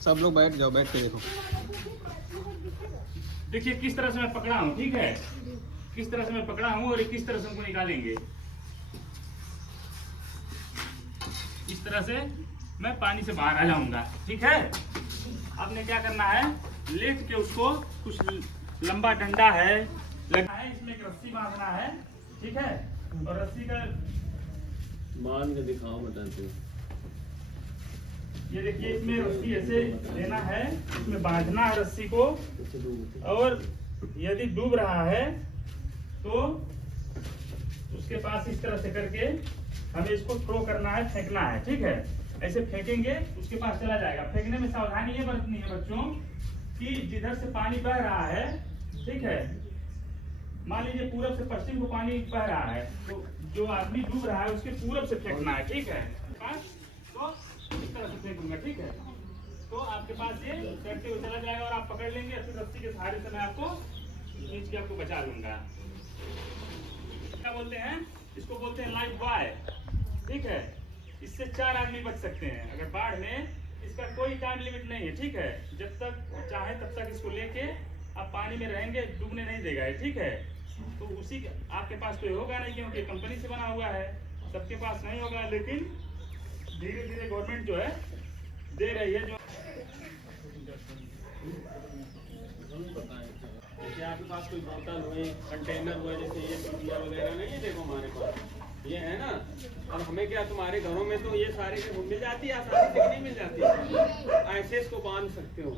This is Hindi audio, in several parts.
सब लोग बैठ जाओ, बैठ के देखो। देखिए किस तरह से मैं पकड़ा हूँ, ठीक है, किस तरह से मैं पकड़ा हूँ और किस तरह से हमको निकालेंगे। इस तरह से मैं पानी से बाहर आ जाऊंगा, ठीक है। आपने क्या करना है, लेट के उसको कुछ लंबा डंडा है लगना है, इसमें एक रस्सी बांधना है, ठीक है। और रस्सी का बांध के दिखाओ, बताते हो। ये देखिए इसमें रस्सी ऐसे लेना है, इसमें बांधना है रस्सी को, और यदि डूब रहा है तो उसके पास इस तरह से करके हमें इसको थ्रो करना है, फेंकना है, ठीक है। ऐसे फेंकेंगे उसके पास चला जाएगा। फेंकने में सावधानी ये बरतनी है बच्चों कि जिधर से पानी बह रहा है, ठीक है, मान लीजिए पूरब से पश्चिम को पानी बह रहा है, तो जो आदमी डूब रहा है उसके पूरब से फेंकना है, ठीक है। तो इस तरह से फेंकूंगा, ठीक है। तो आपके पास ये करते हुए चला जाएगा और आप पकड़ लेंगे, फिर रस्सी के सहारे से मैं आपको खींच के आपको बचा लूंगा। क्या बोलते हैं इसको, बोलते हैं लाइफ बॉय, ठीक है। इससे 4 आदमी बच सकते हैं अगर बाढ़ में। इसका कोई टाइम लिमिट नहीं है, ठीक है। जब तक चाहे तब तक इसको लेके आप पानी में रहेंगे, डूबने नहीं देगा, ठीक है। तो उसी आपके पास कोई होगा नहीं क्योंकि कंपनी से बना हुआ है, सबके पास नहीं होगा, लेकिन धीरे धीरे गवर्नमेंट जो है दे रही है। जो जैसे आपके पास कोई बोतल हुई, कंटेनर हुआ, जैसे ये सब्जियाँ वगैरह नहीं है, देखो हमारे पास ये है ना। और हमें क्या, तुम्हारे घरों में तो ये सारे के मिल जाती है आसानी से, नहीं मिल जाती है। ऐसे इसको बांध सकते हो,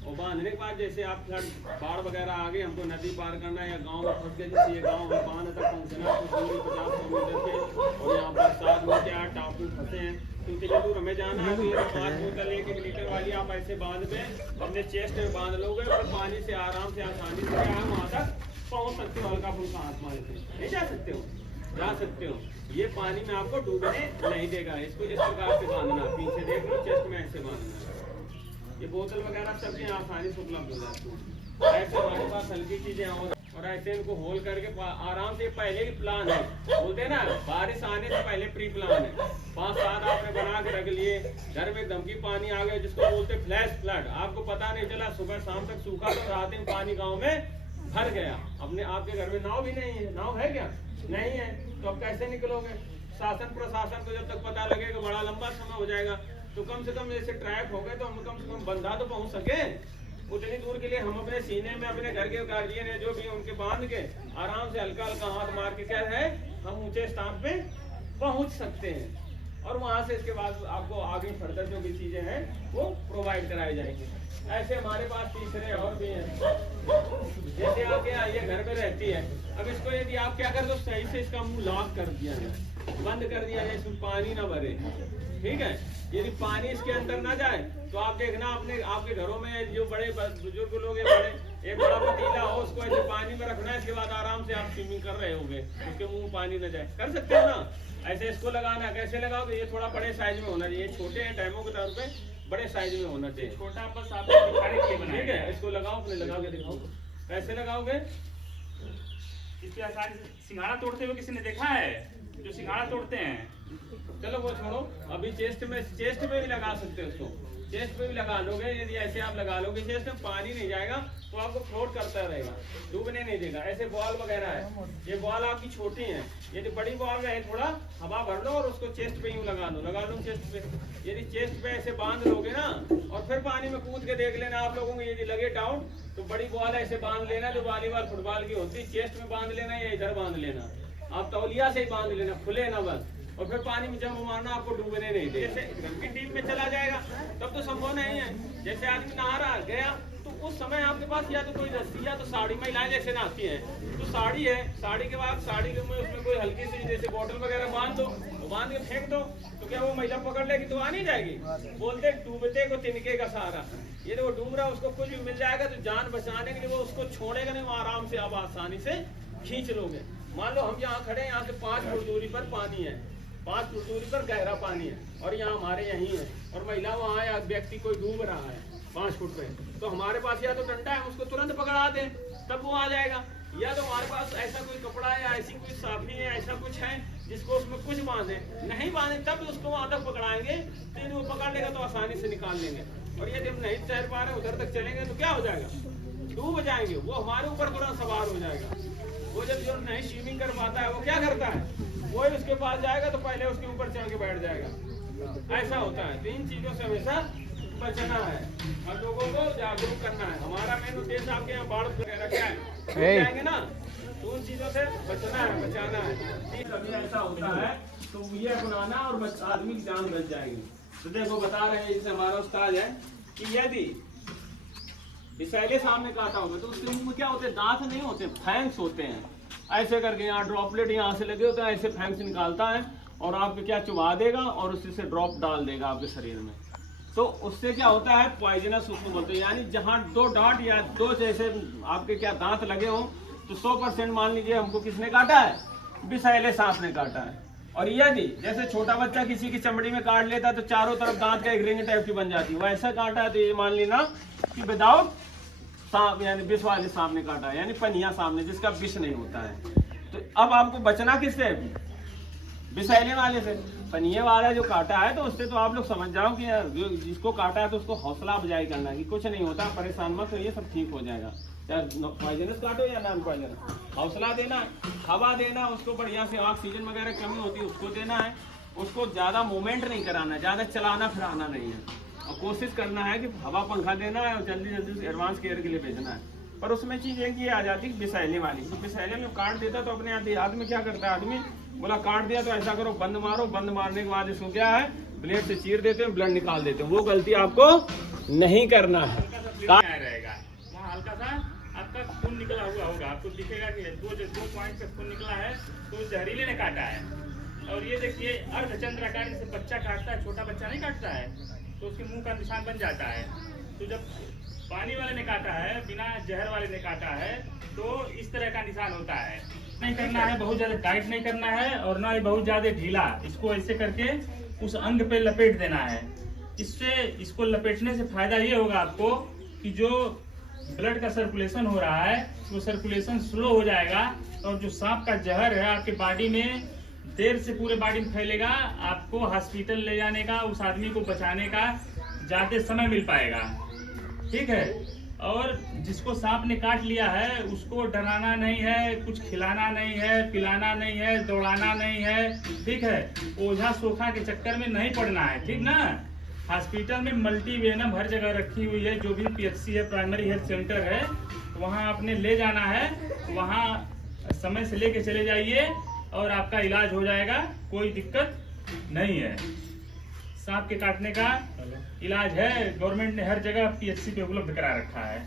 और बांधने के बाद जैसे आप बाढ़ वगैरह आ गई, हमको नदी पार करना है या गांव में फंस गए, जैसे ये गांव में बांध तक पहुँचना कुछ दूरी 50 किलोमीटर के, और यहाँ पर 7 में 8 टापू फंसे हैं, क्योंकि जब दूर हमें जाना है तो ये 5 बोतल 1 लीटर वाली आप ऐसे बांध में अपने चेस्ट में बांध लोगे और पानी से आराम से आसानी से आप वहाँ तक पहुँच सकते हो। हल्का फुल्का हाथ मार के नहीं जा सकते हो, जा सकते हो। ये पानी में आपको डूबने नहीं देगा। इसको इस प्रकार से बांधना, पीछे देख लो, चेस्ट में ऐसे बांधना। ये बोतल वगैरह सब भी आसानी से उपलब्ध हो जाती है। ऐसे हमारे पास हल्की चीजें और ऐसे इनको होल करके आराम से, पहले ही प्लान है, बोलते हैं ना बारिश आने से पहले प्री प्लान है। 5-7 आपने बना के रख लिए, घर में धमकी पानी आ गया जिसको बोलते फ्लैश फ्लड, आपको पता नहीं चला, सुबह शाम तक सूखा, तो रात में पानी गाँव में भर गया। अपने आपके घर में नाव भी नहीं है, नाव है क्या, नहीं है, तो अब कैसे निकलोगे। शासन प्रशासन को जब तक पता लगेगा बड़ा लंबा समय हो जाएगा। तो कम से कम जैसे ट्रैप हो गए तो हम कम से कम बंदा तो पहुंच सके उतनी दूर के लिए। हम अपने सीने में अपने घर के गार्जियन है जो भी उनके बांध के आराम से हल्का हल्का हाथ मार के क्या है, हम ऊंचे स्थान पे पहुंच सकते हैं। और वहां से इसके बाद आपको आगे फर्दर जो भी चीजें हैं वो प्रोवाइड कराई जाएंगी। ऐसे हमारे पास तीसरे और भी हैं, जैसे आपके यहाँ ये घर में रहती है। अब इसको यदि आप क्या कर दो, सही से इसका मुंह लॉक कर दिया जाए, बंद कर दिया जाए, इसमें पानी ना भरे, ठीक है। यदि पानी इसके अंदर ना जाए तो आप देखना अपने आपके घरों में जो बड़े बुजुर्ग लोग हैं, बड़े एक बड़ा पतीला हो, उसको ऐसे पानी में रखना है, इसके बाद आराम से आप स्विमिंग कर रहे होंगे, उसके मुंह में पानी न जाए। कर सकते हो ना। ऐसे इसको लगाना, कैसे लगाओगे, ये थोड़ा बड़े साइज में होना चाहिए, छोटे हैं डैमों के तौर पे, बड़े साइज में होना चाहिए। छोटा बस आप दिखाने के लिए बनाया, ठीक है। इसको लगाओ, अपने लगा के दिखाओ कैसे लगाओगे। इसके आसानी से सिंघाड़ा तोड़ते हुए किसी ने देखा है, जो सिंघाड़ा तोड़ते हैं। चलो वो छोड़ो, अभी चेस्ट में भी लगा सकते हो उसको, चेस्ट पे भी लगा लोगे। यदि ऐसे आप लगा लोगे, चेस्ट में पानी नहीं जाएगा तो आपको फ्लोट करता रहेगा, डूबने नहीं देगा। ऐसे बॉल वगैरह है, ये बॉल आपकी छोटी है, यदि बड़ी बॉल रहे थोड़ा हवा भर लो और उसको चेस्ट पे यूं लगा लो चेस्ट पे। यदि चेस्ट पे ऐसे बांध लोगे ना और फिर पानी में कूद के देख लेना आप लोगों को, यदि लगे डाउन तो बड़ी बॉल ऐसे बांध लेना जो वॉलीबॉल फुटबॉल की होती है, चेस्ट में बांध लेना या इधर बांध लेना, आप तौलिया से ही बांध लेना, खुले ना बस, और फिर पानी में जब मारना, आपको डूबने नहीं दे। जैसे घर की टीम में चला जाएगा तब तो संभव नहीं है। जैसे आदमी नहा रहा गया तो उस समय आपके पास या तो कोई रस्सी या तो साड़ी, महिलाएं जैसे नहाती हैं तो साड़ी है, साड़ी के बाद साड़ी के में उसमें कोई हल्की सी जैसे बोतल वगैरह बांध दो, बांध के फेंक दो, तो क्या वो महिला पकड़ लेगी तो आ नहीं जाएगी। बोलते डूबते को तिनके का सहारा, ये तो वो डूब रहा है उसको कुछ भी मिल जाएगा तो जान बचाने के लिए वो उसको छोड़ेगा नहीं, वो आराम से आप आसानी से खींच लोगे। मान लो हम यहाँ खड़े हैं, यहाँ से 5 फुट दूरी पर पानी है, 5 फुट दूरी पर गहरा पानी है और यहाँ हमारे यहीं है, और महिला वहाँ या व्यक्ति कोई डूब रहा है, 5 फुट पे, तो हमारे पास या तो डंडा है, उसको तुरंत पकड़ा दें, तब वो आ जाएगा। या तो हमारे पास ऐसा कोई कपड़ा या ऐसी कोई साफी है, ऐसा कुछ है जिसको उसमें कुछ बांधे, नहीं बांधे तब उसको वहां तक पकड़ाएंगे, तो यदि वो पकड़ लेगा तो आसानी से निकाल लेंगे। और यदि हम नहीं तैर पा रहे उधर तक चलेंगे तो क्या हो जाएगा, डूब जाएंगे, वो हमारे ऊपर तुरंत सवार हो जाएगा। वो जब जो नहीं स्विमिंग कर पाता है वो क्या करता है, वो उसके पास जाएगा तो पहले उसके ऊपर चढ़ के बैठ जाएगा। ऐसा होता है। तो इन चीजों से हमेशा बचना है और लोगों को जागरूक करना है। हमारा मेन उद्देश्य आपके यहाँ बाढ़ वगैरह क्या है, जाएंगे ना, तो उन चीजों से बचना है, बचाना है। कभी ऐसा होता है तो ये अपनाना और आदमी की जान बच जाएगी। तो देखो बता रहे हैं, जैसे हमारा उस्ताद है कि यदि पहले सामने काटा होगा तो उसके मुंह में क्या होते हैं, दांत नहीं होते, फैंक्स होते हैं। ऐसे करके यहाँ ड्रॉपलेट यहाँ से लगे होते हैं, ऐसे फैंक्स निकालता है और आपके क्या चुबा देगा और उससे से ड्रॉप डाल देगा आपके शरीर में। तो उससे क्या होता है, पॉइजनस उसको बोलते हैं। यानी जहाँ 2 डांट या 2 जैसे आपके क्या दांत लगे हों तो 100% मान लीजिए हमको किसने काटा है, विषैले सांप ने काटा है। और यदि जैसे छोटा बच्चा किसी की चमड़ी में काट लेता है तो चारों तरफ दांत का एक रिंग टाइप की बन जाती है, वैसा काटा है तो ये मान लेना कि विदाउट सांप यानी विष वाले सांप ने काटा है, यानी पनिया सांप ने, जिसका विष नहीं होता है। तो अब आपको बचना किससे, विषैले वाले से। पनिये वाला जो काटा है तो उससे तो आप लोग समझ जाओ कि जो जिसको काटा है तो उसको हौसला अफजाई करना कि कुछ नहीं होता, परेशान मत, तो ये सब ठीक हो जाएगा। चाहे पॉइजनस काटो या नॉन पॉइजनस, हौसला देना, हवा देना, उसको बढ़िया से, ऑक्सीजन वगैरह कमी होती है उसको देना है, उसको ज़्यादा मूवमेंट नहीं कराना है, ज़्यादा चलाना फिराना नहीं है, और कोशिश करना है कि हवा पंखा देना है और जल्दी जल्दी एडवांस केयर के लिए भेजना है। पर उसमें चीज़ एक ये आ जाती है विषैले वाली, तो विषैले में काट देता तो अपने देहात में क्या करता है आदमी, बोला काट दिया तो ऐसा करो, बंद मारो, बंद मारने के बाद इसको क्या है, ब्लेड से चीर देते हैं, ब्लड निकाल देते हैं। वो गलती आपको नहीं करना है। रहेगा वहाँ हल्का सा आपका खून निकला हुआ होगा, आपको दिखेगा कि 2 पॉइंट का खून निकला है, तो जहरीले ने काटा है। और ये देखिए अर्धचंद्राकार, जैसे बच्चा काटता है, छोटा बच्चा नहीं काटता है तो उसके मुंह का निशान बन जाता है। तो जब पानी वाले ने काटा है, बिना जहर वाले ने काटा है, तो इस तरह का निशान होता है। नहीं करना है, बहुत ज्यादा टाइट नहीं करना है और ना ही बहुत ज्यादा ढीला। इसको ऐसे करके उस अंग पे लपेट देना है। इससे, इसको लपेटने से फायदा ये होगा आपको कि जो ब्लड का सर्कुलेशन हो रहा है वो सर्कुलेशन स्लो हो जाएगा, और जो सांप का जहर है आपके बॉडी में देर से पूरे बॉडी में फैलेगा, आपको हॉस्पिटल ले जाने का, उस आदमी को बचाने का ज्यादा समय मिल पाएगा। ठीक है। और जिसको सांप ने काट लिया है उसको डराना नहीं है, कुछ खिलाना नहीं है, पिलाना नहीं है, दौड़ाना नहीं है। ठीक है। ओझा सोखा के चक्कर में नहीं पड़ना है, ठीक ना। हॉस्पिटल में मल्टीवेनम हर जगह रखी हुई है, जो भी पीएचसी है, प्राइमरी हेल्थ सेंटर है, तो वहाँ आपने ले जाना है, वहाँ समय से लेके चले जाइए और आपका इलाज हो जाएगा, कोई दिक्कत नहीं है। सांप के काटने का इलाज है, गवर्नमेंट ने हर जगह पीएचसी पे उपलब्ध करा रखा है।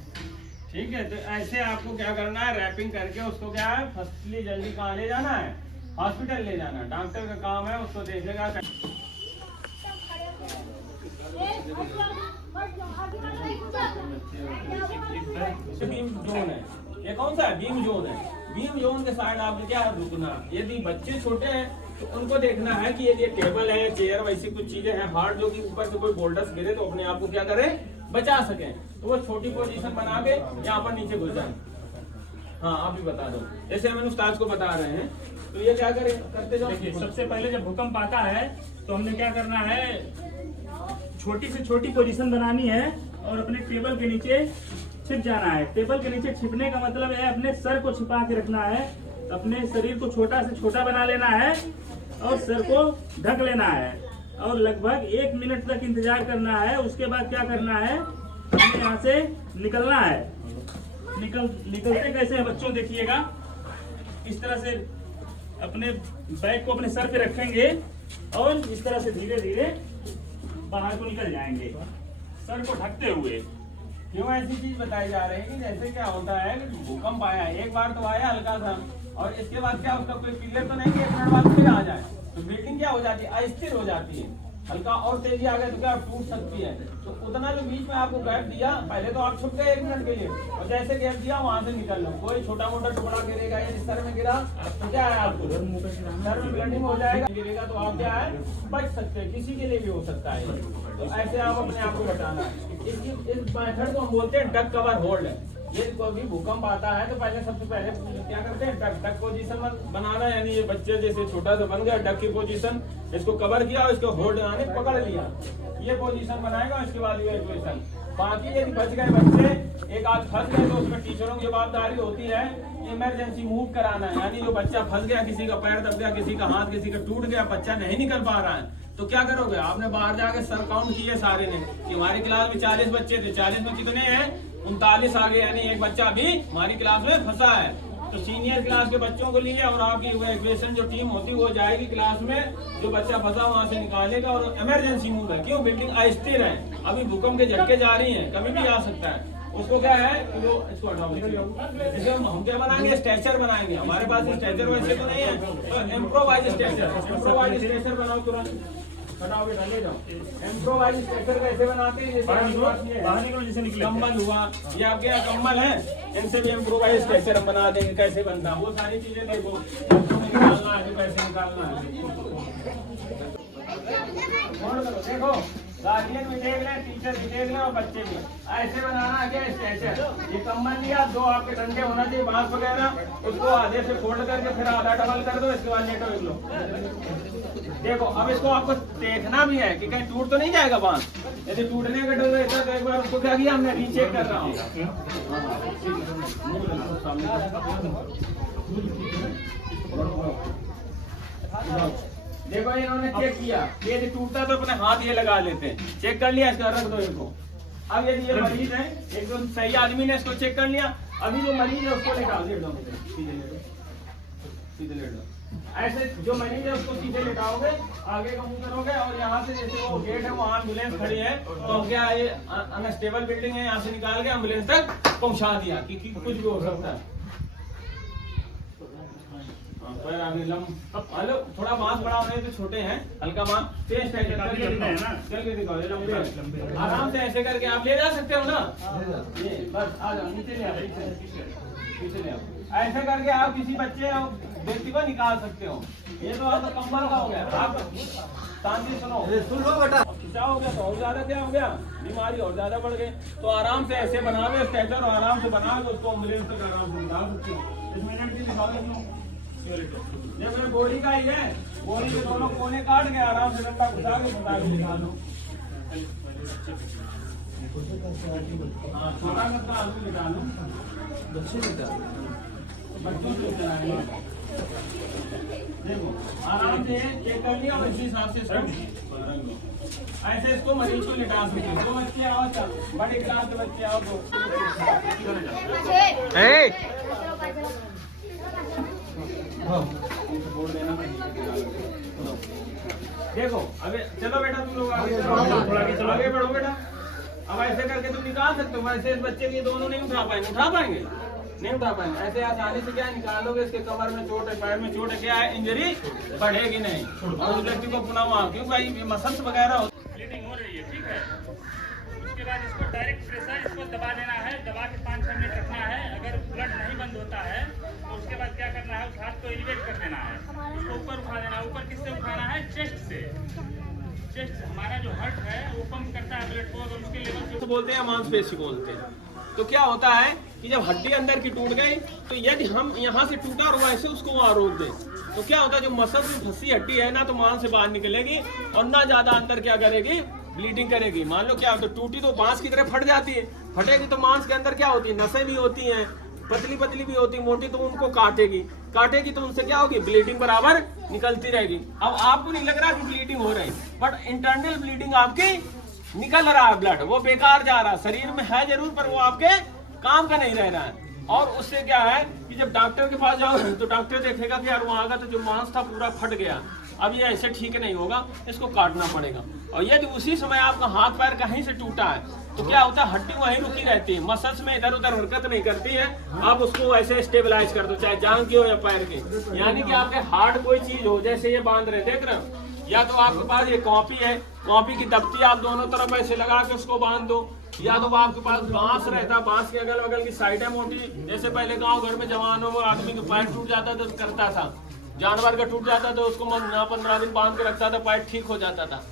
ठीक है। तो ऐसे आपको क्या करना है, रैपिंग करके उसको क्या है, फर्स्टली जल्दी कहाँ ले जाना है, हॉस्पिटल ले जाना है। डॉक्टर का काम है, उसको देखेगा। बीम जोन है, ये कौन सा है, बीम जोन है। बीम जोन के साइड आपने क्या रुकना। यदि बच्चे छोटे हैं तो उनको देखना है कि ये टेबल है, चेयर, वैसी कुछ चीजें हैं हार्ड, जो कि ऊपर से कोई बोल्डर्स गिरे तो अपने आप को क्या करे, बचा सके। तो वो छोटी पोजीशन बना के यहाँ पर नीचे घुस जाए। हाँ, आप भी बता दो, जैसे हम उस्ताद को बता रहे हैं, तो ये क्या करे, करते जाओ। देखिए, सबसे पहले जब भूकंप आता है तो हमने क्या करना है, छोटी से छोटी पोजीशन बनानी है और अपने टेबल के नीचे छिप जाना है। टेबल के नीचे छिपने का मतलब है अपने सर को छिपा के रखना है, अपने शरीर को छोटा से छोटा बना लेना है और सर को ढक लेना है, और लगभग 1 मिनट तक इंतजार करना है। उसके बाद क्या करना है, हमें यहाँ से निकलना है। निकलते कैसे हैं बच्चों, देखिएगा, इस तरह से अपने बैग को अपने सर पे रखेंगे और इस तरह से धीरे धीरे बाहर को निकल जाएंगे, सर को ढकते हुए। क्यों ऐसी चीज बताई जा रही है कि जैसे क्या होता है कि भूकंप आया, एक बार तो आया हल्का सा, और इसके बाद क्या उसका कोई क्लियर तो नहीं कि 1 मिनट बाद फिर आ जाए, तो बिल्डिंग क्या हो जाती है, अस्थिर हो जाती है। हल्का और तेजी आ गई तो क्या टूट सकती है। तो उतना जो बीच में आपको गैप दिया, पहले तो आप छुप गए 1 मिनट के लिए, और जैसे गैप दिया वहां से निकल लो। कोई छोटा मोटा टुकड़ा गिरेगा या इस तरह में गिरा तो क्या है, आपको सर में ब्लडिंग हो जाएगा, गिरेगा तो आप क्या है, बच सकते हैं, किसी के लिए भी हो सकता है। तो ऐसे आप अपने आप को बचाना है। इस मेथड को हम बोलते हैं डक कवर होल्ड। ये कोई भी भूकंप आता है तो पहले सबसे पहले क्या करते हैं, डक पोजीशन बनाना, यानी ये बच्चे जैसे छोटा सा बन गया डक की पोजीशन, इसको कवर किया, इसको होल्ड यानी पकड़ लिया, ये पोजीशन बनाएगा। इसके बाद ये पोजीशन, बाकी यदि बच गए बच्चे, एक आध फंस गए तो उसमें टीचरों की जवाबदारी होती है इमरजेंसी मूव कराना है। यानी जो बच्चा फंस गया, किसी का पैर दब गया, किसी का हाथ, किसी का टूट गया, बच्चा नहीं निकल पा रहा है, तो क्या करोगे? आपने बाहर जाके सर काउंट किए सारे ने कि हमारी क्लास में 40 बच्चे थे, 40 में कितने हैं? 39 आ गए, यानी एक बच्चा भी हमारी क्लास में फंसा है। तो सीनियर क्लास के बच्चों को लिए और आपकी इवैक्यूएशन जो टीम होती है वो जाएगी क्लास में, जो बच्चा फंसा वहां से निकालेगा। और इमरजेंसी मूव है, क्यों? बिल्डिंग अस्थिर है, अभी भूकंप के झटके जा रही हैं, कभी भी आ सकता है। उसको क्या है कि वो इसको हटाओ, हम क्या बनाएंगे? स्ट्रेचर बनाएंगे। हमारे पास स्ट्रेचर वैसे तो नहीं है, तो इम्प्रोवाइज स्ट्रेचर बनाओ तुरंत। हटाओ बेटा, ले जाओ। इम्प्रोवाइज स्ट्रेचर कैसे बनाते हैं? जैसे कंबल हुआ या आपके यहाँ कंबल है, इनसे भी इम्प्रोवाइज स्ट्रेचर हम बना देंगे। कैसे बनता है वो सारी चीजें देखो, निकालना है कैसे निकालना है। देखो, गार्जियन भी देख लें, टीचर भी देख लें और बच्चे भी। ऐसे बनाना है क्या स्ट्रेचर? ये कंबल लिया, दो आपके डंडे होना चाहिए बांस वगैरह, उसको आधे से फोल्ड करके फिर आधा डबल कर दो, इसके बाद लेटो एक लो। देखो, अब इसको आपको देखना भी है कि कहीं टूट तो नहीं जाएगा बांस। यदि टूटने का डर रहता है तो एक बार उसको क्या किया हमने, रीचेक कर रहा हूँ। देखो, इन्होंने चेक किया, यदि टूटता तो अपने हाथ ये लगा लेते हैं, चेक कर लिया, इसका रख दो इनको। अब यदि ये मरीज है, एकदम सही आदमी ने इसको चेक कर लिया, अभी जो मरीज है उसको लेटा दो, सीधे लेट दो। ऐसे जो मरीज है उसको सीधे लेटाओगे, आगे का मुंह करोगे, और यहाँ से जैसे वो गेट है वहाँ एम्बुलेंस खड़ी है, तो क्या ये अनस्टेबल बिल्डिंग है, यहाँ से निकाल के एम्बुलेंस तक पहुँचा दिया कि कुछ भी हो सकता है। हेलो, थोड़ा बांस बड़ा होने तो छोटे हैं, हल्का बांस तेज चल के दिखाओ, लंबे आराम से ऐसे करके आप ले जा सकते हो ना। ये बस आ जाओ, नीचे ले आओ, पीछे ले आओ। ऐसे करके आप किसी बच्चे व्यक्ति को निकाल सकते हो। ये तो आपका कंबल का हो गया। आप शांति सुनो बेटा, क्या हो गया तो और ज्यादा क्या हो गया, बीमारी और ज्यादा बढ़ गई। तो आराम से ऐसे बनावे स्ट्रेचर, और आराम से बनावे उसको एम्बुलेंस तक आराम से निकाल सकते हो। इस मिनट भी निकाल देखो, बॉडी का ही है, बॉडी के दोनों कोने काट के आराम से डंडा घुसा के निकालो। हाँ, छोटा सा आलू निकालो, बच्चों से चलाएंगे। देखो, आराम से चेक कर लिया और इसी हिसाब से ऐसे इसको मरीज को लिटा सकते हो। दो बच्चे आओ, बड़े क्लास के बच्चे आओ तो देखो। अबे चलो बेटा, तुम लोग आगे बढ़ो बेटा। अब ऐसे करके तुम निकाल सकते हो। वैसे इस बच्चे के दोनों नहीं उठा पाएंगे, नहीं उठा पाएंगे। ऐसे आसानी से क्या निकालोगे? इसके कमर में चोट है, पैर में चोट है, क्या है, इंजरी बढ़ेगी नहीं, और उस व्यक्ति को पुनः वहाँ, क्यों भाई मसल्स वगैरह ब्लीडिंग हो रही है, ठीक है। उसके बाद इसको डायरेक्ट प्रेशर, इसको दबा देना है, दबा के 5-6 मिनट रखना है। अगर ब्लड नहीं बंद होता है तो उसके बाद क्या करना है, उस हाथ को एलिवेट कर देना है, उसको ऊपर उठा देना है। ऊपर किससे उठाना है? चेस्ट से। चेस्ट से हमारा जो हार्ट है वो पंप करता है ब्लड को, और उसके लेवल से बोलते हैं, मांसपेशी बोलते हैं। तो क्या होता है कि जब हड्डी अंदर की टूट गई, तो यदि हम यहाँ से टूटा और वैसे उसको वहाँ रोक दें, तो क्या होता है, जो मसल में फंसी हड्डी है ना, तो मांस से बाहर निकलेगी और ना ज्यादा अंदर क्या करेगी, ब्लीडिंग करेगी। मान लो क्या, तो टूटी तो बांस की तरह फट जाती है, फटेगी तो मांस के अंदर क्या होती है, नसें भी होती हैं, पतली पतली भी होती, मोटी, तो उनको काटेगी तो उनसे क्या होगी, ब्लीडिंग बराबर निकलती रहेगी। अब आपको नहीं लग रहा कि ब्लीडिंग हो रही, बट इंटरनल ब्लीडिंग आपकी निकल रहा है, ब्लड वो बेकार जा रहा है, शरीर में है जरूर पर वो आपके काम का नहीं रह रहा है। और उससे क्या है कि जब डॉक्टर के पास जाओ तो डॉक्टर देखेगा कि यार वहाँ का तो जो मांस था पूरा फट गया, अब ये ऐसे ठीक नहीं होगा, इसको काटना पड़ेगा। और यदि उसी समय आपका हाथ पैर कहीं से टूटा है तो क्या होता है, हड्डी वहीं रुकी रहती है, मसल्स में इधर उधर हरकत नहीं करती है। आप उसको ऐसे स्टेबलाइज कर दो, चाहे जांघ की हो या पैर की। यानी कि आपके हार्ड कोई चीज हो, जैसे ये बांध रहे, देख रहे हो, या तो आपके पास ये कॉपी है, कॉपी की दफ्ती आप दोनों तरफ ऐसे लगा के उसको बांध दो, या तो आपके पास बांस रहता, बांस के अगल बगल की साइडें मोटी, जैसे पहले गांव घर में जवानों में आदमी का पैर टूट जाता तो करता था, जानवर का टूट जाता तो उसको 15 दिन बांध के रखता था, पैर ठीक हो जाता था।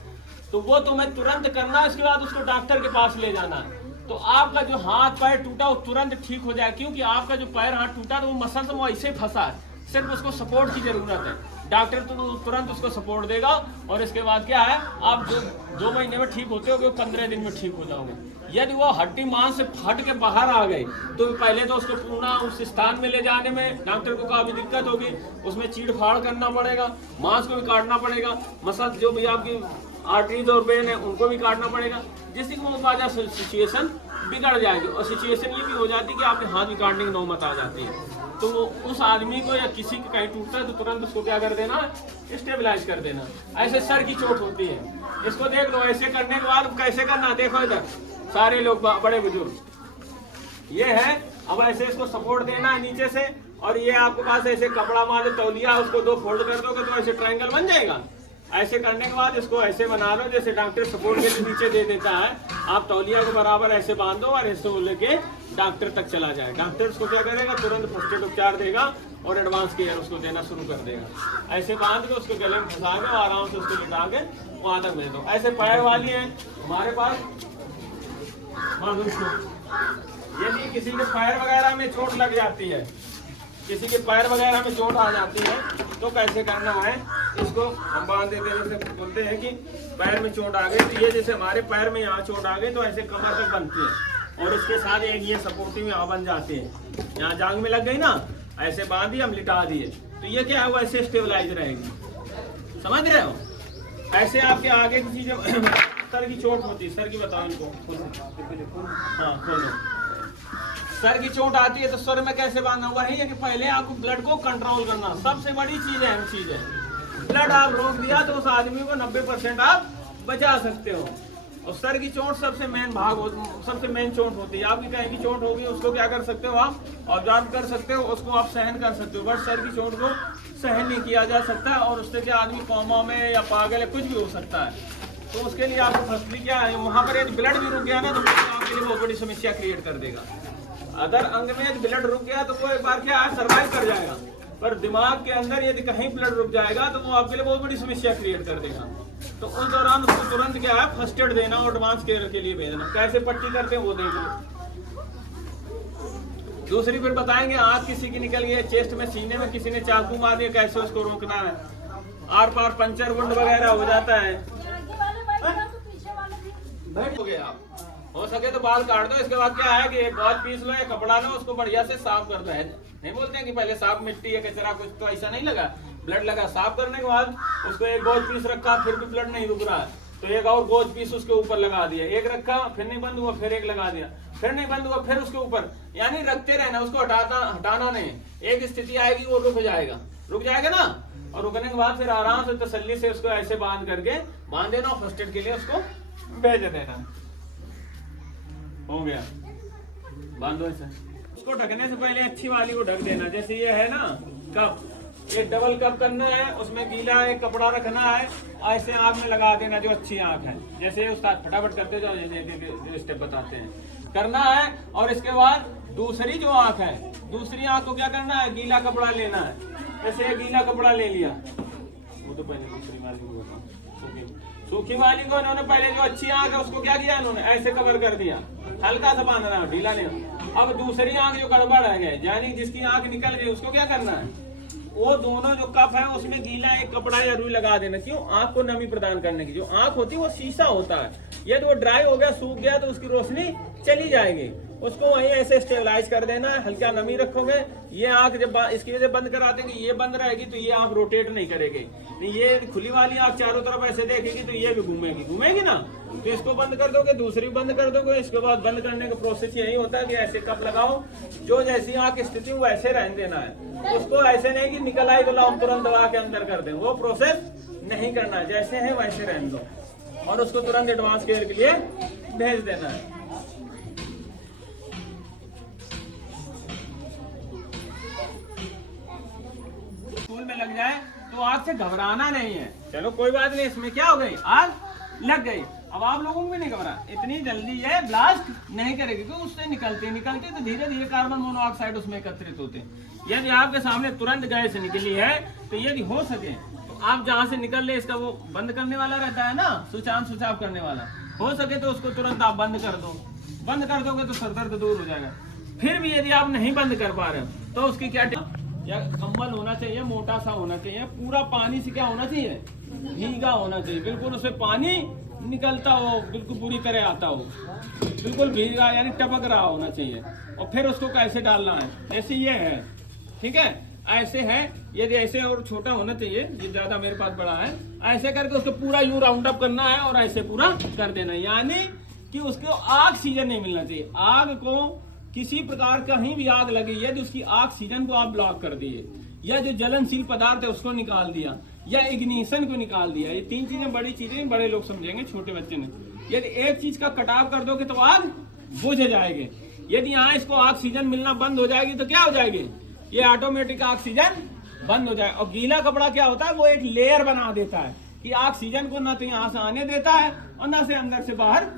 तो वो तुम्हें तुरंत करना है, उसके बाद उसको डॉक्टर के पास ले जाना है। तो आपका जो हाथ पैर टूटा वो तुरंत ठीक हो जाए, क्योंकि आपका जो पैर हाथ टूटा तो वो मसल से वो ऐसे फंसा है, सिर्फ उसको सपोर्ट की जरूरत है। डॉक्टर तो तुरंत उसको सपोर्ट देगा और इसके बाद क्या है, आप जो 2 महीने में ठीक होते हो 15 दिन में ठीक हो जाओगे। यदि वो हड्डी मांस से फट के बाहर आ गए तो पहले तो उसको पूरा उस स्थान में ले जाने में डॉक्टर को काफी दिक्कत होगी, उसमें चीड़ फाड़ करना पड़ेगा, मांस को भी काटना पड़ेगा, मसल जो भी आपकी आर्टरीज और वेन है उनको भी काटना पड़ेगा, जिससे कि वो वजह सिचुएशन बिगड़ जाएगी। और सिचुएशन ये भी हो जाती है कि आपके हाथ भी काटने की नौबत आ जाती है। तो उस आदमी को या किसी का कहीं टूटता है तो तुरंत उसको क्या कर देना, स्टेबलाइज कर देना। ऐसे सर की चोट होती है, इसको देख लो, ऐसे करने के बाद कैसे करना, देखो इधर सारे लोग बड़े बुजुर्ग ये है। अब ऐसे इसको सपोर्ट देना है नीचे से, और ये आपके पास ऐसे कपड़ा मान लो तौलिया, उसको 2 फोल्ड कर दोगे तो ऐसे ट्रायंगल बन जाएगा। ऐसे करने के बाद इसको ऐसे बना लो जैसे डॉक्टर सपोर्ट के लिए नीचे दे देता है, आप तौलिया को बराबर ऐसे बांध दो और इसको लेके डॉक्टर तक चला जाए। डॉक्टर उसको क्या करेगा, तुरंत फर्स्ट एड उपचार देगा और एडवांस केयर उसको देना शुरू कर देगा। ऐसे बांध के उसको गले में फंसा के और आराम से उसको लिटा के वहां तक भेज दो। ऐसे पैर वाली है हमारे पास, यदि किसी के पैर वगैरह में चोट लग जाती है, किसी के पैर वगैरह में चोट आ जाती है तो कैसे करना है, इसको हम बांध देते हैं। जैसे बोलते हैं कि पैर में चोट आ गई, तो ये जैसे हमारे पैर में यहाँ चोट आ गई तो ऐसे कमर तक बनती है, और इसके साथ एक ये सपोर्टिव यहाँ बन जाते हैं, यहाँ जांग में लग गई ना, ऐसे बांध दिए हम लिटा दिए, तो ये क्या है वो ऐसे स्टेबलाइज रहेगी। समझ रहे हो? ऐसे आपके आगे की चीजें सर की चोट होती है, सर की बताओ इनको, हाँ खोलो। सर की चोट आती है तो सर में कैसे बांधना, वही है कि पहले आपको ब्लड को कंट्रोल करना, सबसे बड़ी चीज है, अहम चीज है। ब्लड आप रोक दिया तो उस आदमी को 90% आप बचा सकते हो। और सर की चोट सबसे मेन भाग सबसे मेन चोट होती है। आपकी कहीं की चोट होगी उसको क्या कर सकते हो, आप ऑब्जर्व कर सकते हो, उसको आप सहन कर सकते हो, बट सर की चोट को सहन नहीं किया जा सकता, और उससे क्या आदमी कोमा में या पागल है कुछ भी हो सकता है। तो उसके लिए आपको फर्स्टली क्या है, वहां पर यदि ब्लड भी रुक गया ना तो आपके लिए बहुत बड़ी समस्या क्रिएट कर देगा। अदर अंग में यदि ब्लड रुक गया तो वो एक बार क्या है सर्वाइव कर जाएगा, पर दिमाग के अंदर यदि कहीं ब्लड रुक जाएगा तो वो आपके लिए बहुत बड़ी समस्या क्रिएट कर देगा। तो उस दौरान उसको तुरंत क्या है फर्स्ट एड देना और एडवांस केयर के लिए भेजना। कैसे पट्टी करते हैं वो देखो। दूसरी फिर बताएंगे, आंख किसी की निकल गई है चेस्ट में, सीने में किसी ने चाकू मार दिया, कैसे उसको रोकना है। आर पार पंचर वुंड वगैरह हो जाता है, हो गया आप हो सके तो बाल काट दो। इसके बाद क्या है कि एक बाल पीस लो या कपड़ा लो, उसको बढ़िया से साफ कर दो। नहीं बोलते हैं कि पहले साफ मिट्टी या कचरा कुछ, तो ऐसा नहीं लगा, ब्लड लगा। साफ करने के बाद उसको एक गोज पीस रखा, फिर भी ब्लड नहीं रुक रहा है तो एक और गोज पीस उसके ऊपर लगा दिया, एक रखा फिर नहीं बंद हुआ, फिर एक लगा दिया, फिर नहीं बंद हुआ, फिर उसके ऊपर, यानी रखते रहना, उसको हटाना नहीं। एक स्थिति आएगी वो रुक जाएगा ना, और रुकने के बाद फिर आराम से तसल्ली से उसको ऐसे बांध देना और फर्स्ट एड के लिए उसको भेज देना। हो गया, बांधो ऐसे। उसको ढकने से पहले अच्छी वाली को ढक देना। जैसे ये है ना कप, एक डबल कप करना है, उसमें गीला एक कपड़ा रखना है, ऐसे आँख में लगा देना जो अच्छी आँख है। जैसे उस्ताद फटाफट करते जाओ, जो स्टेप बताते हैं करना है। और इसके बाद दूसरी जो आँख है, दूसरी आँख को क्या करना है, गीला कपड़ा लेना है। जैसे ये गीला कपड़ा ले लिया, वो तो पहले दूसरी वाली को बताओ, सूखी वाली को इन्होंने पहले जो अच्छी आँख है उसको क्या किया, इन्होंने ऐसे कवर कर दिया, हल्का सा बांधना, ढीला नहीं। अब दूसरी आँख जो गड़बड़ है, यानी जिसकी आँख निकल गई, उसको क्या करना है, वो दोनों जो कप है उसमें गीला एक कपड़ा या रुई लगा देना। क्यों, आँख को नमी प्रदान करने की। जो आँख होती है वो शीशा होता है, यदि वो ड्राई हो गया, सूख गया तो उसकी रोशनी चली जाएगी। उसको वहीं ऐसे स्टेबलाइज कर देना है, हल्का नमी रखोगे। ये आँख जब इसकी वजह बंद करा देंगे, ये बंद रहेगी तो ये आँख रोटेट नहीं करेगी। ये खुली वाली आँख चारों तरफ ऐसे देखेगी तो ये भी घूमेगी ना, तो इसको बंद कर दोगे, दूसरी बंद कर दोगे। इसके बाद बंद करने का प्रोसेस यही होता है कि ऐसे कप लगाओ, जो जैसी आँख की स्थिति वो ऐसे रहने देना है। उसको ऐसे नहीं कि निकल आई तो हम तुरंत दबा के अंदर कर दें, वो प्रोसेस नहीं करना है, जैसे है वैसे रहने दो और उसको तुरंत एडवांस केयर के लिए भेज देना है। स्कूल में लग जाए तो आग से घबराना नहीं है। चलो कोई बात नहीं, इसमें क्या हो गई, आग लग गई। अब आप लोगों को भी नहीं घबरा, इतनी जल्दी ये ब्लास्ट नहीं करेगी, क्योंकि उससे निकलते तो धीरे धीरे कार्बन मोनोऑक्साइड उसमें एकत्रित होते हैं। यदि आपके सामने तुरंत गैस निकली है तो यदि हो सके तो आप जहाँ से निकल ले इसका वो बंद करने वाला रहता है ना, स्विच ऑन स्विच ऑफ करने वाला, हो सके तो उसको तुरंत आप बंद कर दो। बंद कर दोगे तो सर दर्द दूर हो जाएगा। फिर भी यदि आप नहीं बंद कर पा रहे हो तो उसकी क्या या कंबल होना चाहिए, मोटा सा होना चाहिए, पूरा पानी से क्या होना चाहिए, भीगा होना चाहिए, बिल्कुल उसमें पानी निकलता हो, बिल्कुल पूरी तरह आता हो, बिल्कुल भीगा यानी टपक रहा होना चाहिए। और फिर उसको कैसे डालना है, ऐसे ये है, ठीक है, ऐसे है। यदि ऐसे और छोटा होना चाहिए, ये ज्यादा मेरे पास बड़ा है, ऐसे करके उसको पूरा यूं राउंड अप करना है और ऐसे पूरा कर देना है, यानी कि उसको ऑक्सीजन नहीं मिलना चाहिए। आग को किसी प्रकार कहीं भी आग लगी, यदि उसकी ऑक्सीजन को आप ब्लॉक कर दिए, या जो जलनशील पदार्थ है उसको निकाल दिया, या इग्निशन को निकाल दिया, ये 3 चीजें बड़ी चीजें, बड़े लोग समझेंगे, छोटे बच्चे नहीं। यदि एक चीज का कटाव कर दोगे तो आग बुझ जाएगी। यदि यहाँ इसको ऑक्सीजन मिलना बंद हो जाएगी तो क्या हो जाएगी, ये ऑटोमेटिक ऑक्सीजन बंद हो जाए। और गीला कपड़ा क्या होता है, वो एक लेयर बना देता है कि ऑक्सीजन को ना तो यहाँ से आने देता है और ना से अंदर से बाहर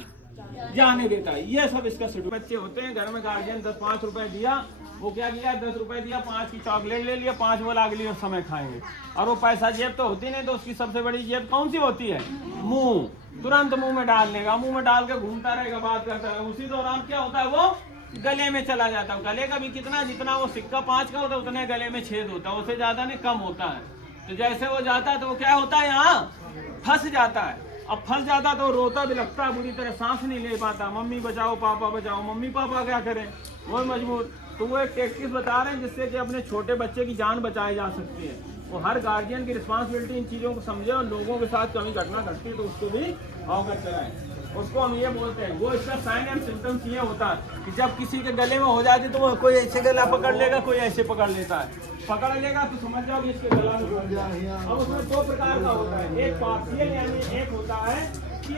जाने देता है। ये सब इसका शेड्यूल। बच्चे होते हैं घर में, गार्जियन 10-5 रुपए दिया, वो क्या किया, 10 रुपए दिया, 5 की चॉकलेट ले लिया, 5 बोला अगली समय खाएंगे, और वो पैसा जेब तो होती नहीं, तो उसकी सबसे बड़ी जेब कौन सी होती है, मुंह। तुरंत मुंह में डाल लेगा, मुंह में डाल के घूमता रहेगा, बात करता रहेगा। उसी दौरान क्या होता है, वो गले में चला जाता है। गले का भी कितना, जितना वो सिक्का 5 का होता है उतने गले में छेद होता है, उससे ज्यादा नहीं, कम होता है। तो जैसे वो जाता है तो वो क्या होता है, यहाँ फंस जाता है। अब फंस जाता तो रोता भी लगता है बुरी तरह, सांस नहीं ले पाता, मम्मी बचाओ पापा बचाओ। मम्मी पापा क्या करें, वो मजबूर। तो वो एक टेक्टिक्स बता रहे हैं जिससे कि अपने छोटे बच्चे की जान बचाई जा सकती है। वो हर गार्जियन की रिस्पॉन्सिबिलिटी इन चीज़ों को समझे, और लोगों के साथ कभी घटना घटती है तो उसको भी अवगत कराएं। उसको हम ये बोलते हैं, वो इसका साइन एंड सिम्टम्स ये होता है कि जब किसी के गले में हो जाती तो वो कोई ऐसे गला पकड़ लेगा, कोई ऐसे पकड़ लेता है। पकड़ लेगा तो समझ जाओ कि इसके गला में फंस गया है। अब उसमें 2 प्रकार का होता है, एक पार्शियल, यानी एक होता है कि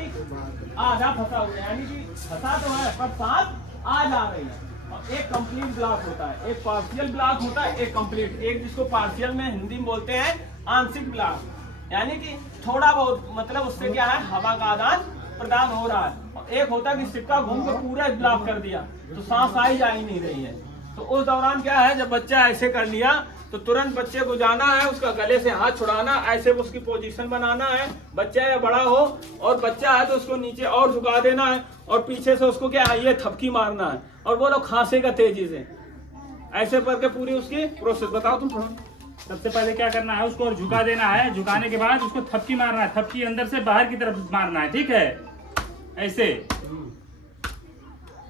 आधा फंसा हुआ, यानी कि फंसा तो है पर सांस आ जा रही है, और एक कंप्लीट ब्लॉक होता है। एक पार्शियल ब्लॉक होता है, एक कंप्लीट। एक जिसको पार्शियल में हिंदी में बोलते हैं आंशिक ब्लॉक, यानी कि थोड़ा बहुत, मतलब उससे क्या है, हवा का आदान प्रदान हो रहा है। और एक होता है कि सिक्का घूम के पूरा ब्लॉक कर दिया तो सांस आई जा ही नहीं रही है। तो उस दौरान क्या है, जब बच्चा ऐसे कर लिया तो तुरंत बच्चे को जाना है, उसका गले से हाथ छुड़ाना, ऐसे उसकी पोजीशन बनाना है। बच्चा या बड़ा हो, और बच्चा है तो उसको नीचे और झुका देना है, और पीछे से उसको क्या है, ये थपकी मारना है, और वो लोग खांसेगा तेजी से। ऐसे करके पूरी उसकी प्रोसेस बताओ तुम थोड़ा। सबसे पहले क्या करना है, उसको और झुका देना है, झुकाने के बाद उसको थपकी मारना है, थपकी अंदर से बाहर की तरफ मारना है, ठीक है, ऐसे।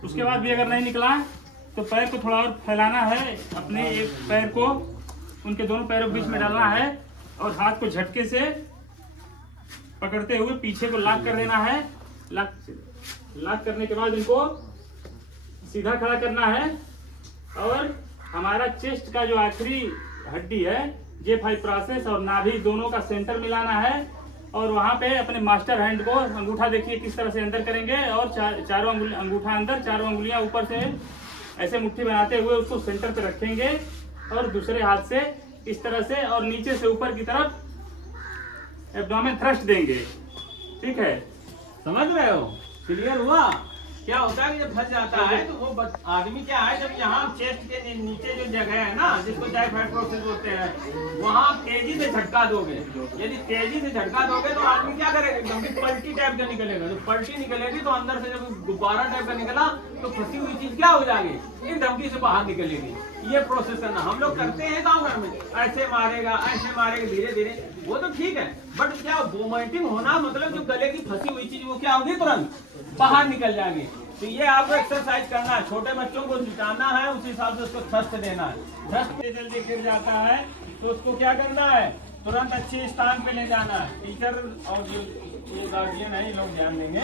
उसके बाद भी अगर नहीं निकला तो पैर को थोड़ा और फैलाना है, अपने एक पैर को उनके दोनों पैरों के बीच में डालना है, और हाथ को झटके से पकड़ते हुए पीछे को लॉक कर देना है। लॉक करने के बाद इनको सीधा खड़ा करना है, और हमारा चेस्ट का जो आखिरी हड्डी है, J5 प्रोसेस और नाभि दोनों का सेंटर मिलाना है, और वहां पे अपने मास्टर हैंड को, अंगूठा देखिए किस तरह से अंदर करेंगे, और चारों अंगूठा अंदर, चारों अंगुलियां ऊपर से ऐसे मुट्ठी बनाते हुए उसको सेंटर पे रखेंगे, और दूसरे हाथ से इस तरह से और नीचे से ऊपर की तरफ एब्डोमेन थ्रस्ट देंगे, ठीक है, समझ रहे हो, क्लियर हुआ। क्या होता है कि जब फंस जाता है तो वो आदमी क्या है, जब यहाँ चेस्ट के नीचे जो जगह है ना, जिसको J5 प्रोसेस बोलते हैं, वहाँ तेजी से झटका दोगे। यदि तेजी से झटका दोगे तो आदमी क्या करेगा, एकदम पलटी टाइप का निकलेगा। जो पलटी निकलेगी तो अंदर से जब गुब्बारा टाइप का निकला तो फंसी हुई चीज क्या हो जाएगी, एक धमकी से बाहर निकलेगी। ये प्रोसेस करना हम लोग करते हैं गाँव घर में, ऐसे मारेगा धीरे धीरे, वो तो ठीक है, बट क्या वोमिटिंग होना, मतलब जो गले की फंसी हुई चीज वो क्या होगी, तुरंत बाहर निकल जाएंगे। तो ये आपको एक्सरसाइज करना है, छोटे बच्चों को जिताना है, उस हिसाब से उसको थ्रस्ट देना है। थ्रस्ट जल्दी गिर जाता है तो उसको क्या करना है, तुरंत अच्छे स्थान पे ले जाना है। टीचर और जो ये गार्जियन है, ये लोग ध्यान देंगे।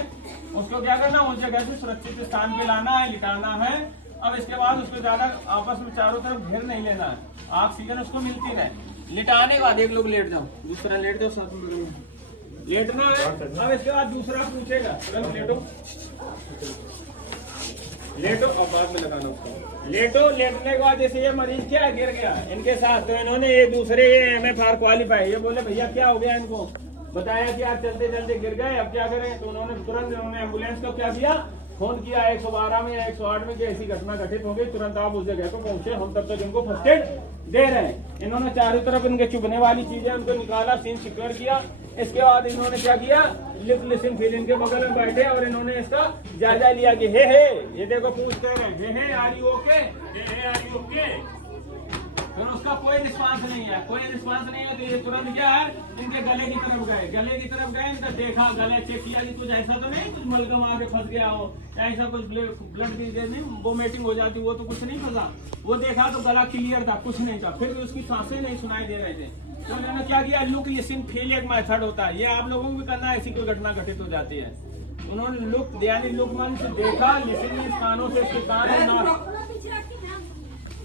उसको क्या करना, उस जगह से सुरक्षित स्थान पे लाना है, लिटाना है। अब इसके बाद उसको ज्यादा आपस में चारों तरफ घेर नहीं लेना है, ऑक्सीजन उसको मिलती रहे। लिटाने के बाद एक लोग लेट जाओ, दूसरा लेट जाओ, साथ में लेटना है। अब इसके बाद दूसरा पूछेगा, लेटो और बाद में लगाना उसको। लेटने के बाद जैसे ये मरीज क्या गिर गया इनके साथ, तो इन्होंने ये दूसरे MFR क्वालिफाई, ये बोले भैया क्या हो गया, इनको बताया कि आप चलते चलते गिर गए, अब क्या करें। तो उन्होंने तुरंत एम्बुलेंस को क्या किया, फोन किया 112 में या 108 में कि ऐसी घटना घटित हो गई, तुरंत आप उस जगह पर पहुंचे, हम तब तक इनको फर्स्ट एड दे रहे हैं। इन्होंने चारों तरफ इनके चुभने वाली चीजें उनको निकाला, सीन सिक्योर किया। इसके बाद इन्होंने क्या किया, लिप लिसन फील इनके बगल में बैठे और इन्होंने इसका जायजा लिया कि हे ये देखो पूछते रहे, hey are you okay, hey are you okay. फिर उसका कोई रिस्पांस नहीं है, कोई रिस्पांस नहीं है, तो ये तुरंत क्या है, इनके गले की तरफ गए, इनका देखा, गले चेक किया कि कुछ ऐसा तो नहीं, कुछ मलगम आके फंस गया हो, ऐसा कुछ ब्लड नहीं वोमिटिंग हो जाती, वो तो कुछ नहीं फंसा। वो देखा तो गला क्लियर था, कुछ नहीं था, फिर भी उसकी सांसें नहीं सुनाई दे रहे थे। तो उन्होंने क्या किया, लुक लिसन फील एक मेथड होता है, ये आप लोगों को भी करना है, ऐसी कोई घटना घटित हो जाती है। उन्होंने लुक यानी लुक मन से देखा, लिसन कानों से उसके कान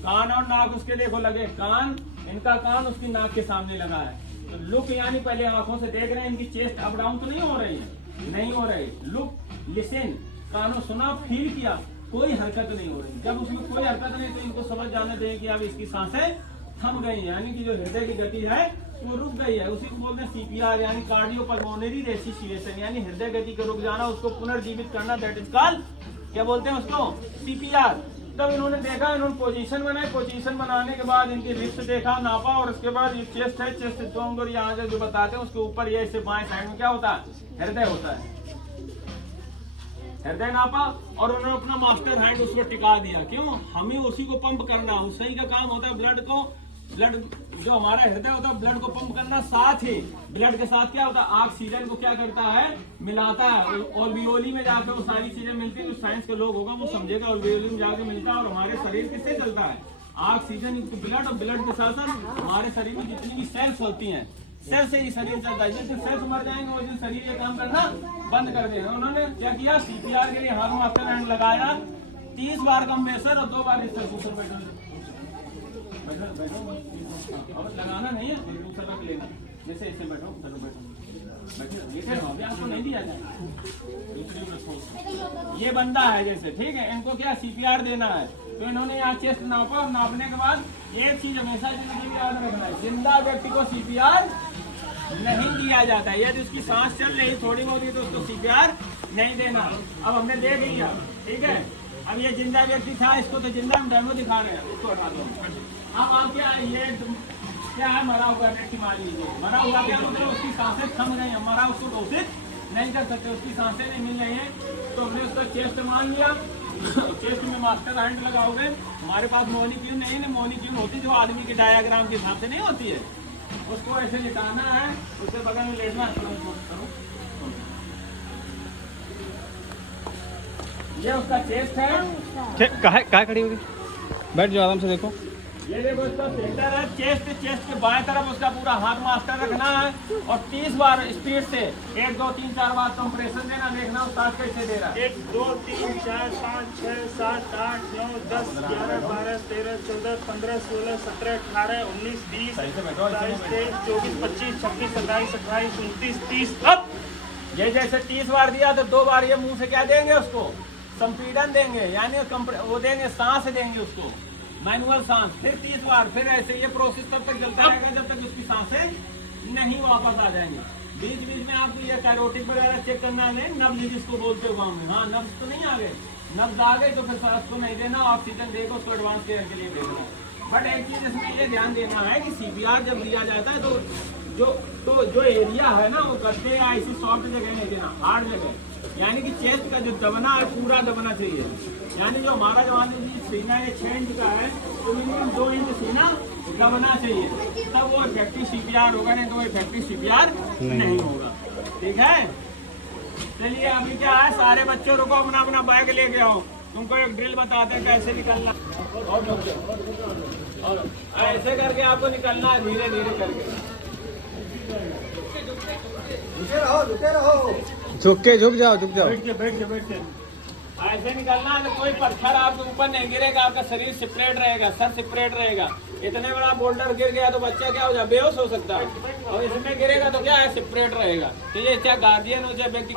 और नाक उसके देखो लगे, कान इनका कान उसकी नाक के सामने लगा है। तो लुक यानी पहले आंखों से देख रहे हैं, इनकी चेस्ट अप डाउन तो नहीं हो रही है, नहीं हो रही। लुक लिसन कानों सुना, फील किया, कोई हरकत नहीं हो रही। जब उसमें कोई हरकत नहीं तो इनको समझ जाने दें कि अब इसकी सांसें थम गई है, यानी कि जो हृदय की गति है वो रुक गई है। उसी को बोलते हैं सीपीआर यानी कार्डियोपल्मोनरी रेसिसिएशन, यानी हृदय गति का रुक जाना, उसको पुनर्जीवित करना, दैट इज कॉल्ड क्या बोलते हैं उसको, सीपीआर। तब इन्होंने देखा, इन्होंने पोजीशन बनाई, पोजीशन बनाने के बाद इनकी रिस्ट देखा, नापा, और उसके बाद ये चेस्ट है, चेस्ट दोनों को यहाँ से जो बताते हैं उसके ऊपर ये इससे बाएं साइड में क्या होता है, हृदय होता है। हृदय नापा और उन्होंने अपना मास्टर हैंड उस पर टिका दिया। क्यों, हमें उसी को पंप करना, उसी का काम होता है ब्लड को, ब्लड जो हमारा हृदय होता है ब्लड को पंप करना, साथ ही ब्लड के साथ क्या होता है, ऑक्सीजन को क्या करता है, मिलाता है। और वियोली में जाकर वो सारी चीजें मिलती है, जो साइंस के लोग होगा वो समझेगा, और वियोली में जाकर मिलता है। और हमारे शरीर किससे चलता है, ऑक्सीजन ब्लड, और ब्लड के साथ साथ हमारे शरीर में जितनी भी सेल्स होती हैं, सेल से ही शरीर चलता है। जिस दिन सेल्स मर जाएंगे उस दिन शरीर ये काम करना बंद कर देगा। उन्होंने क्या किया, सीपीआर के लिए हाथ मास्टर हैंड लगाया, 30 बार कंप्रेसर और 2 बार रिसर्च और लगाना नहीं है, दूसरा रख लेना, जैसे ऐसे बैठो, चलो बैठो, आपको नहीं दिया जाए। ये बंदा है जैसे, ठीक है, इनको क्या सीपीआर देना है। तो इन्होंने यहाँ चेस्ट नापा, और नापने के बाद एक चीज हमेशा जिंदगी में याद रखना है, जिंदा व्यक्ति को सीपीआर नहीं दिया जाता है। यदि उसकी सांस चल रही थोड़ी बहुत ही तो उसको सीपीआर नहीं देना। अब हमने दे दिया, ठीक है। अब ये जिंदा व्यक्ति था, इसको तो जिंदा हम डेमो दिखा रहे हैं, इसको हटा दो। अब आप क्या, ये क्या है, मरा हुआ व्यक्ति मान लीजिए, मरा हुआ क्या मतलब उसकी सांसें थम गई हैं, मरा उसको घोषित नहीं कर सकते, उसकी सांसें नहीं मिल रही हैं। तो हमने उसका चेस्ट मान लिया, चेस्ट में मास्टर हैंड लगाओगे। हमारे पास मोनिट्यून नहीं है, मोनिट्यून होती जो आदमी के डायग्राम के हिसाब से नहीं होती है, उसको ऐसे लिटाना है, उसके बगल में लेटना है। ये उसका चेस्ट है, कहाँ खड़ी होगी, बैठ जाओ आराम से, देखो ये देखो इसका सेंटर है, चेस्ट के बाएं तरफ उसका पूरा हाथ मास्टर रखना है, और 30 बार स्पीड से 1 2 3 4 बार कंप्रेशन देना। देखना उस्ताद कैसे दे रहा है, 1 2 3 4 5 6 7 8 9 10 11 12 13 14 15 16 17 18 19 20 22 23 24 25 26 27 28 29 30। अब ये जैसे 30 बार दिया तो 2 बार ये मुंह से क्या देंगे, उसको संपीड़न देंगे, यानी वो देंगे, सांस देंगे उसको, मैनुअल सांस। फिर 30 बार, फिर ऐसे ये प्रोसेस तब तक चलता रहेगा जब तक उसकी सांसें नहीं वापस आ जाएंगी। बीच बीच में आपको ये कैरोटिक वगैरह चेक करना है, नब्ज जिसको बोलते हो गाँव में, हाँ नब्ज तो नहीं आ गए, नब्ज आ गए तो फिर सांस को नहीं देना, ऑक्सीजन देगा उसको एडवांस केयर के लिए देना। बट एक चीज इसमें ये ध्यान देना है कि सीपीआर जब दिया जाता है तो जो एरिया है ना, वो गद्दे या ऐसी सॉफ्ट जगह नहीं देना, हार्ड जगह, यानी कि चेस्ट का जो दबना है पूरा दबना चाहिए। यानी जो हमारा जो सीना है 6 इंच का है, तो मिनिमम 2 इंच सीना दबना चाहिए, तब वो इफेक्टिव सीपीआर होगा, नहीं तो वो इफेक्टिव सीपीआर नहीं होगा। ठीक है, चलिए अभी क्या है, सारे बच्चों रुको, अपना अपना बैग लेके आओ, तुमको एक ड्रिल बताते हैं कैसे निकलना, और ऐसे करके आपको निकलना है, धीरे धीरे करके। झुक के झुक जाओ, बैठ के ऐसे निकलना है। तो कोई पत्थर आपके ऊपर नहीं गिरेगा, आपका शरीर सेपरेट रहेगा, सर सेपरेट रहेगा। इतने बड़ा बोल्डर गिर गया तो बच्चा क्या हो जाए, बेहोश हो सकता है, और इसमें गिरेगा तो क्या है, सेपरेट रहेगा। तो ये चाहे गार्जियन हो चाहे व्यक्ति,